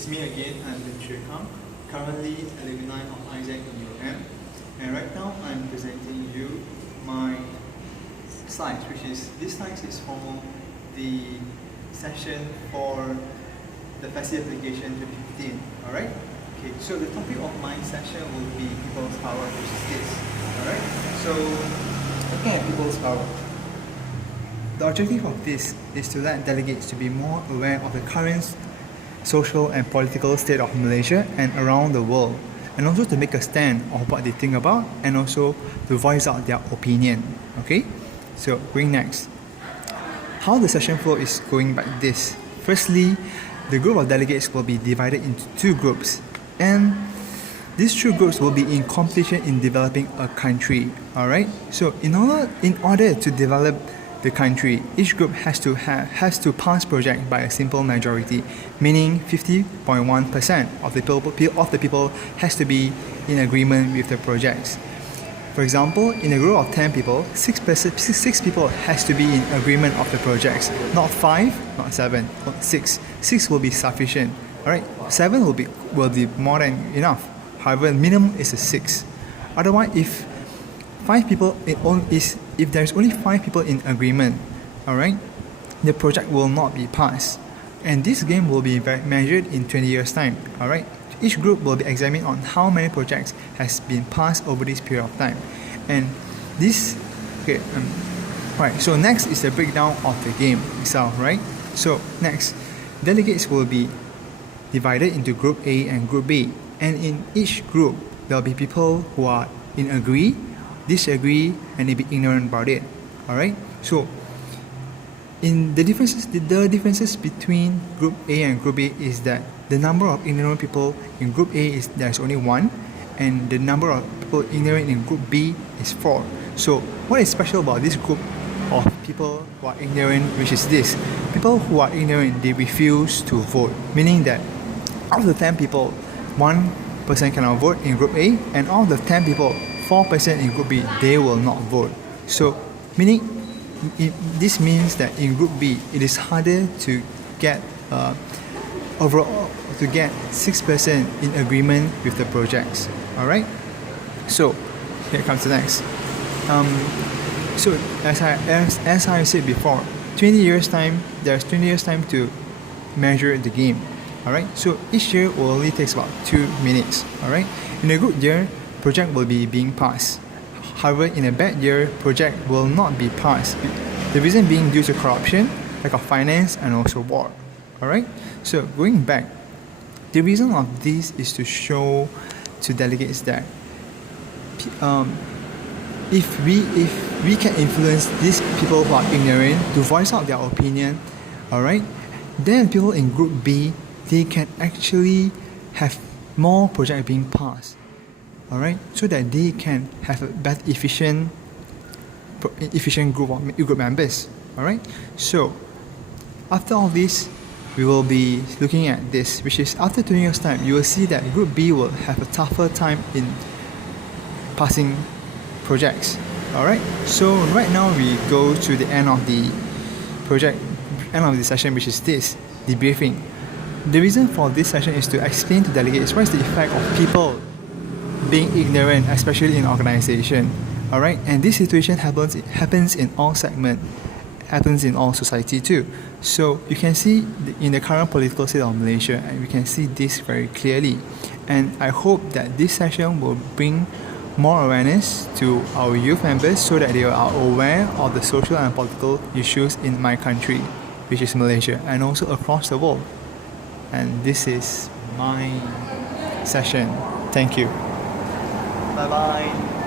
It's me again, I'm Lim Chue Kang, currently alumni of Isaac in UM, and right now I'm presenting you my slides, this slides is for the session for the Faci application 2015, alright? Okay, so the topic of my session will be people's power, which is this, alright? So, looking at people's power, the objective of this is to let delegates to be more aware of the current social and political state of Malaysia and around the world, and also to make a stand of what they think about and also to voice out their opinion. Okay, so going next, how the session flow is going like this. Firstly, the group of delegates will be divided into two groups, and these two groups will be in competition in developing a country. Alright, so in order to develop the country, each group has to pass project by a simple majority, meaning 50.1% of the people has to be in agreement with the projects. For example, in a group of 10 people, 6 people has to be in agreement of the projects, not 5, not 7, not 6. 6 will be sufficient. Alright, 7 will be more than enough. However, minimum is a 6. Otherwise, if there's only 5 people in agreement, alright, the project will not be passed. And this game will be measured in 20 years time, alright. Each group will be examined on how many projects has been passed over this period of time. And this, okay, right, so next is the breakdown of the game itself, right. So next, delegates will be divided into group A and group B. And in each group, there will be people who are in agree, disagree, and they be ignorant about it. Alright, so in the differences between group A and group B is that the number of ignorant people in group A is there's only 1, and the number of people ignorant in group B is 4. So what is special about this group of people who are ignorant, which is this: people who are ignorant, they refuse to vote, meaning that out of the 10 people, 1% cannot vote in group A, and out of the 10 people, 4% in group B, they will not vote. So this means that in group B, it is harder to get overall to get 6% in agreement with the projects. Alright, so here comes the next. So as I said before, 20 years time, there's 20 years time to measure the game. Alright, so each year will only takes about 2 minutes. Alright, in a good year, project will be being passed. However, in a bad year, project will not be passed. The reason being due to corruption, lack of finance, and also war. Alright, so going back, the reason of this is to show to delegates that if we can influence these people who are ignorant to voice out their opinion, alright, then people in group B, they can actually have more projects being passed. Alright, so that they can have a better efficient group members. Alright, so after all this, we will be looking at this, which is after 20 years time, you will see that group B will have a tougher time in passing projects. Alright, so right now we go to the end of the session, which is this, debriefing. The reason for this session is to explain to delegates what is the effect of people being ignorant, especially in organization. Alright, and this situation happens in all segments, happens in all society too. So you can see in the current political state of Malaysia, and we can see this very clearly. And I hope that this session will bring more awareness to our youth members so that they are aware of the social and political issues in my country, which is Malaysia, and also across the world. And this is my session. Thank you. Bye bye.